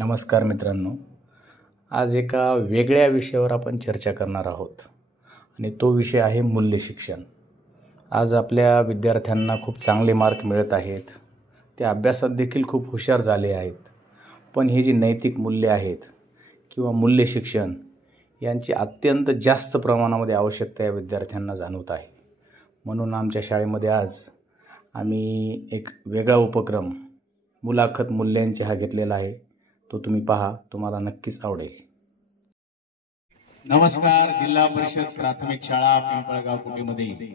नमस्कार मित्रांनो, आज एका वेगळ्या विषयावर आपण चर्चा करणार आहोत आणि तो विषय आहे मूल्य शिक्षण. आज आपल्या विद्यार्थ्यांना खूप चांगले मार्क मिळत आहेत, ते अभ्यासात देखील खूप हुशार झाले आहेत. पण ही जी नैतिक मूल्ये आहेत किंवा मूल्य शिक्षण यांची अत्यंत जास्त प्रमाणामध्ये आवश्यकता या विद्यार्थ्यांना जाणवत आहे. म्हणून आमच्या शाळेमध्ये आज आम्ही एक वेगळा उपक्रम मुलाखत मूल्यांची हा घेतलेला आहे. तो तुम्ही पहा, तुम्हाला नक्कीच आवडेल. नमस्कार. जिल्हा परिषद प्राथमिक शाळा पिंपळगाव कुटीमध्ये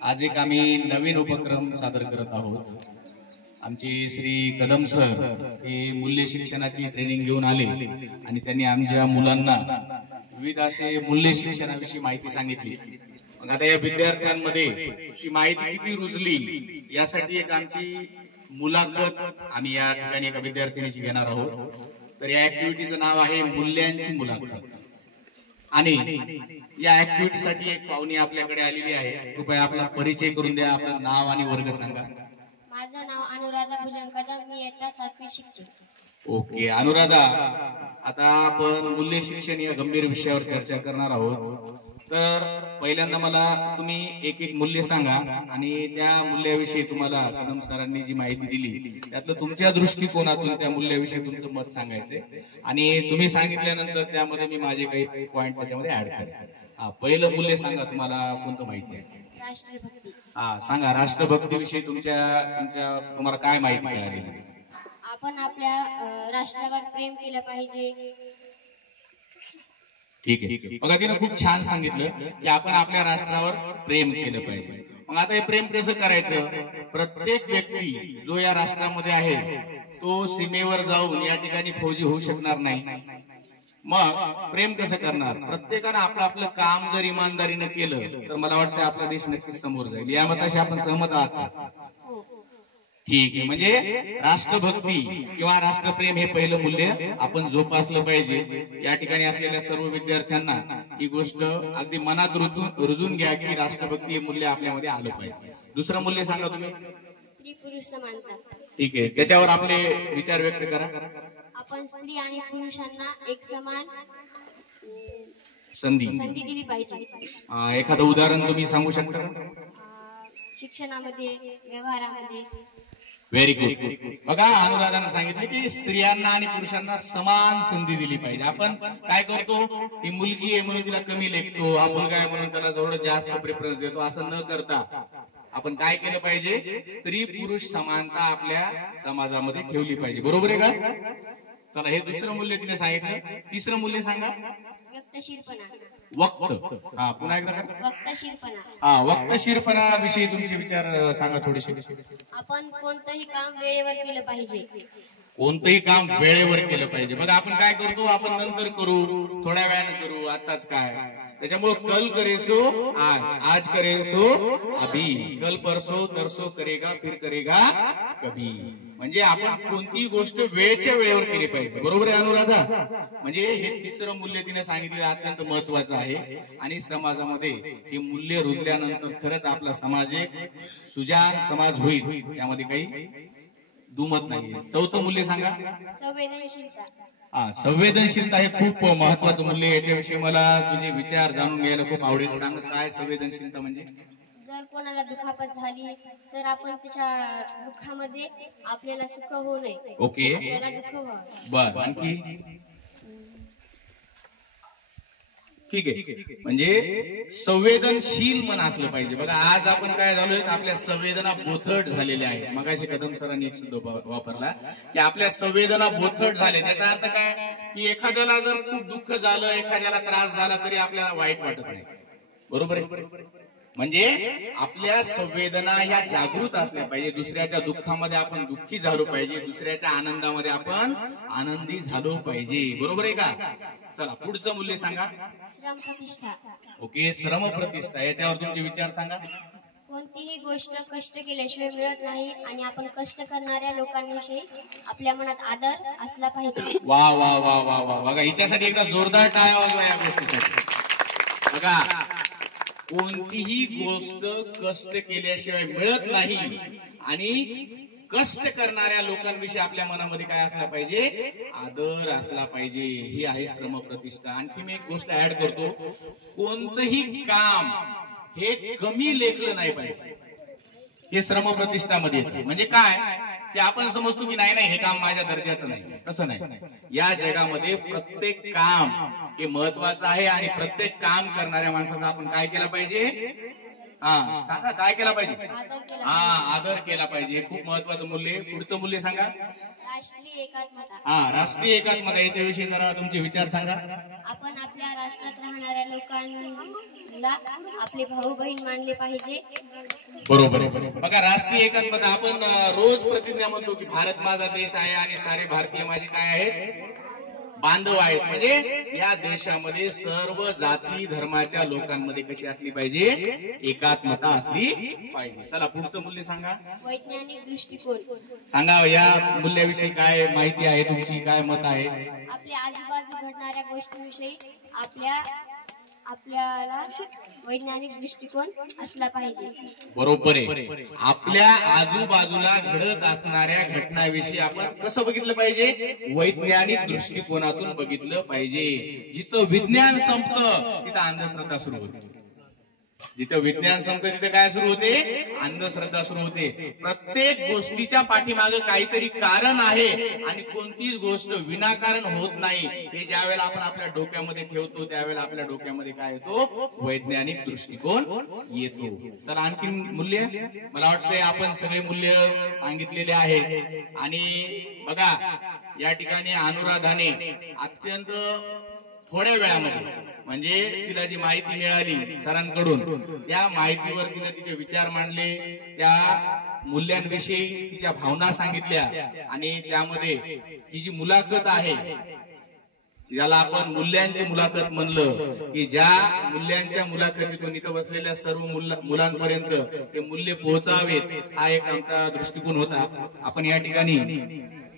आज एक आम्ही नवीन उपक्रम सादर करत आहोत. आमचे श्री कदम सर हे मूल्य शिक्षणाची ट्रेनिंग घेऊन आले आणि त्यांनी आमच्या मुलांना विविध असे मूल्य शिक्षणाविषयी माहिती सांगितली. मग आता या विद्यार्थ्यांमध्ये ती माहिती किती रुजली यासाठी एक आमची मुलाखत आम्ही या ठिकाणी एका विद्यार्थिनीची घेणार आहोत. तर या ऍक्टिव्हिटीचं नाव आहे मूल्यांची मुलाखत. आणि या ऍक्टिव्हिटीसाठी एक पाहुणी आपल्याकडे आलेली आहे. कृपया आपला परिचय करून द्या, आपलं नाव आणि वर्ग सांगा. माझं नाव अनुराधा भुजंग कदम, मी इयत्ता 7वी शिकते. ओके अनुराधा, आता आपण मूल्य शिक्षण या गंभीर विषयावर चर्चा करणार आहोत. तर पहिल्यांदा मला तुम्ही एक एक मूल्य सांगा आणि त्या मूल्याविषयी तुम्हाला कदम सरांनी जी माहिती दिली त्यातलं तुमच्या दृष्टिकोनातून त्या मूल्याविषयी तुमचं मत सांगायचंय. आणि तुम्ही सांगितल्यानंतर त्यामध्ये मी माझे काही पॉइंट त्याच्यामध्ये ऍड करेन. पहिलं मूल्य सांगा, तुम्हाला कोणतं माहिती आहे? राष्ट्रभक्ती. सांगा, राष्ट्रभक्तीविषयी तुम्हाला काय माहिती मिळाली? आपण आपल्या राष्ट्रावर प्रेम केलं पाहिजे. ठीक आहे. बघा, तिने खूप छान सांगितलं की आपण आपल्या राष्ट्रावर प्रेम केलं पाहिजे. मग आता हे प्रेम कसं करायचं? प्रत्येक व्यक्ती जो या राष्ट्रामध्ये आहे तो सीमेवर जाऊन या ठिकाणी फौजी होऊ शकणार नाही. मग प्रेम कसं करणार? प्रत्येकानं आपलं आपलं काम जर इमानदारीनं केलं तर मला वाटतं आपला देश नक्कीच समोर जाईल. या मताशी आपण सहमत आहात? ठीक आहे. म्हणजे राष्ट्रभक्ती किंवा राष्ट्रप्रेम हे पहिलं मूल्य आपण जोपासलं पाहिजे. या ठिकाणी असलेल्या सर्व विद्यार्थ्यांना ही गोष्ट अगदी मनात रुजून घ्या की राष्ट्रभक्ती हे मूल्य आपल्यामध्ये आलं पाहिजे. दुसरं मूल्य सांगा तुम्ही. स्त्री पुरुष समानता. ठीक आहे, त्याच्यावर आपले विचार व्यक्त करा. आपण स्त्री आणि पुरुषांना एक समान संधी दिली पाहिजे. एखादं उदाहरण तुम्ही सांगू शकता का? शिक्षणामध्ये, व्यवहारामध्ये. Very good. बघा, अनुराधानं सांगितलं की स्त्रियांना आणि पुरुषांना समान संधी दिली पाहिजे. आपण काय करतो, ही मुलगी आहे म्हणून तिला कमी लेखतो, हा मुलगा आहे म्हणून त्याला थोडं जास्त प्रेफरन्स देतो. असं न करता आपण काय केलं पाहिजे? स्त्री पुरुष समानता आपल्या समाजामध्ये ठेवली पाहिजे. बरोबर आहे का? चला, हे दुसरं मूल्य तिने सांगितलं. तिसरं मूल्य सांगा. वक्तशीरपणा. पुन्हा एकदा. वक्तशीरपणा. वक्तशीरपणा विषयी तुमचे विचार सांगा थोडेसे. आपण कोणतंही काम वेळेवर केलं पाहिजे. कोणतंही काम वेळेवर केलं पाहिजे. बघा, आपण काय करतो, आपण नंतर करू, थोड्या वेळानं करू, आताच काय. त्याच्यामुळे कल करे सो आज करे सो अभी, कल परसो तरसो करेगा फिर करेगा कभी. म्हणजे आपण कोणती गोष्ट वेळच्या वेळेवर केली पाहिजे. बरोबर आहे अनुराधा? म्हणजे हे तिसरं मूल्य तिने सांगितलेलं अत्यंत महत्वाचं आहे. आणि समाजामध्ये हे मूल्य रुजल्यानंतर खरंच आपला समाज एक सुजान समाज होईल, त्यामध्ये काही दुमत नाही. चौथं मूल्य सांगा. संवेदनशीलता. संवेदनशीलता हे खूप महत्वाचं मूल्य. याच्याविषयी मला तुझे विचार जाणून घ्यायला खूप आवडेल. सांग, काय संवेदनशीलता म्हणजे? जर कोणाला दुखापत झाली तर आपण त्याच्या दुःखामध्ये आपल्याला सुख होऊ नये. ओके, आपल्याला दुःख व्हावं. बर, आणखी? ठीक आहे. म्हणजे संवेदनशील मन असलं पाहिजे. बघा, आज आपण काय झालोय, आपल्या संवेदना बोथट झालेल्या आहेत. मगाशी कदम सरांनी एक शब्द वापरला की आपल्या संवेदना बोथट झाले. त्याचा अर्थ काय की एखाद्याला जर खूप दुःख झालं, एखाद्याला त्रास झाला तरी आपल्याला वाईट वाटत नाही. बरोबर आहे? म्हणजे आपल्या संवेदना ह्या जागृत असल्या पाहिजे. दुसऱ्याच्या दुःखामध्ये आपण दुःखी झालो पाहिजे, दुसऱ्याच्या आनंदामध्ये आपण आनंदी झालो पाहिजे. बरोबर आहे का? चला, पुढचं मूल्य सांगा. श्रमप्रतिष्ठा. ओके, श्रमप्रतिष्ठा. याच्यावर तुमचे विचार सांगा. कोणतीही गोष्ट कष्ट केल्याशिवाय मिळत नाही आणि आपण कष्ट करणाऱ्या लोकांविषयी आपल्या मनात आदर असला पाहिजे. वा वा वा वा वा. बघा, हिच्यासाठी एकदा जोरदार टाळ्या वाजवा या गोष्टीसाठी. बघा, कोणतीही गोष्ट कष्ट केल्याशिवाय मिळत नाही आणि कष्ट करणाऱ्या लोकांविषयी आपल्या मनामध्ये काय असला पाहिजे, आदर असला पाहिजे. ही आहे श्रमप्रतिष्ठा. आणखी मी एक गोष्ट ऍड करतो, कोणतंही काम हे कमी लेखलं नाही पाहिजे, हे श्रमप्रतिष्ठामध्ये येतं. म्हणजे काय की आपण समजतो की नाही हे काम माझ्या दर्जाचं नाही, तसं नाही. या जगामध्ये प्रत्येक काम हे महत्वाचं आहे आणि प्रत्येक काम करणाऱ्या माणसाचा आपण काय केलं पाहिजे, सांगा काय केला पाहिजे, आदर केला पाहिजे. हे खूप महत्वाचं मूल्य आहे. पुढचं मूल्य सांगा, राष्ट्रीय एकात्मता. राष्ट्रीय एकात्मता. याच्याविषयी जरा तुमचे विचार सांगा. आपण आपल्या राष्ट्रात राहणाऱ्या लोकांना आपले भाऊ बहीण मानले पाहिजे. बरोबर. बघा, राष्ट्रीय एकात्मता. आपण रोज प्रतिज्ञा म्हणतो की भारत माझा देश आहे आणि सारे भारतीय माझे काय आहेत, बांधव आहेत. म्हणजे या देशामध्ये सर्व जाती धर्माच्या लोकांमध्ये कशी असली पाहिजे, एकात्मता असली पाहिजे. चला पुढचं मूल्य सांगा, वैज्ञानिक दृष्टिकोन. सांगा या मूल्याविषयी काय माहिती आहे तुमची, काय मत आहे. आपल्या आजूबाजू घडणाऱ्या गोष्टींविषयी आपल्याला वैज्ञानिक दृष्टिकोन असला पाहिजे. बरोबर आहे. आपल्या आजूबाजूला घडत असणाऱ्या घटनाविषयी आपण कसं बघितलं पाहिजे, वैज्ञानिक दृष्टिकोनातून बघितलं पाहिजे. जिथं विज्ञान संपतं तिथं अंधश्रद्धा सुरू होते. जिथं विज्ञान संपतं तिथे काय सुरू होते, अंधश्रद्धा सुरू होते. प्रत्येक गोष्टीच्या पाठीमागे काहीतरी कारण आहे आणि कोणतीच गोष्ट विनाकारण होत नाही. हे ज्या वेळेला आपण आपल्या डोक्यामध्ये ठेवतो त्यावेळेला आपल्या डोक्यामध्ये काय येतो, वैज्ञानिक दृष्टिकोन येतो. चला आणखी मूल्य, मला वाटतंय आपण सगळे मूल्य सांगितलेले आहेत. आणि बघा या ठिकाणी अनुराधाने अत्यंत थोड्या वेळामध्ये, म्हणजे तिला जी माहिती मिळाली सरांकडून, त्या माहितीवर तिने तिचे विचार मांडले, त्या मूल्यांविषयी तिच्या भावना सांगितल्या. आणि त्यामध्ये ही जी मुलाखत आहे, ज्याला आपण मूल्यांची मुलाखत म्हणलं, की ज्या मूल्यांच्या मुलाखतीतून इथं बसलेल्या सर्व मुलांपर्यंत ते मूल्य पोहोचावेत, हा एक आमचा दृष्टिकोन होता. आपण या ठिकाणी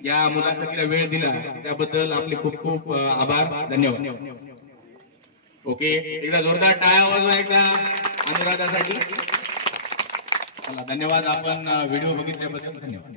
या मुलाखतीला वेळ दिला त्याबद्दल आपले खूप खूप आभार, धन्यवाद. ओके, एकदा जोरदार टाळ्या वाजवा एकदा अनुराधासाठी. चला धन्यवाद. आपण व्हिडिओ बघितल्याबद्दल धन्यवाद.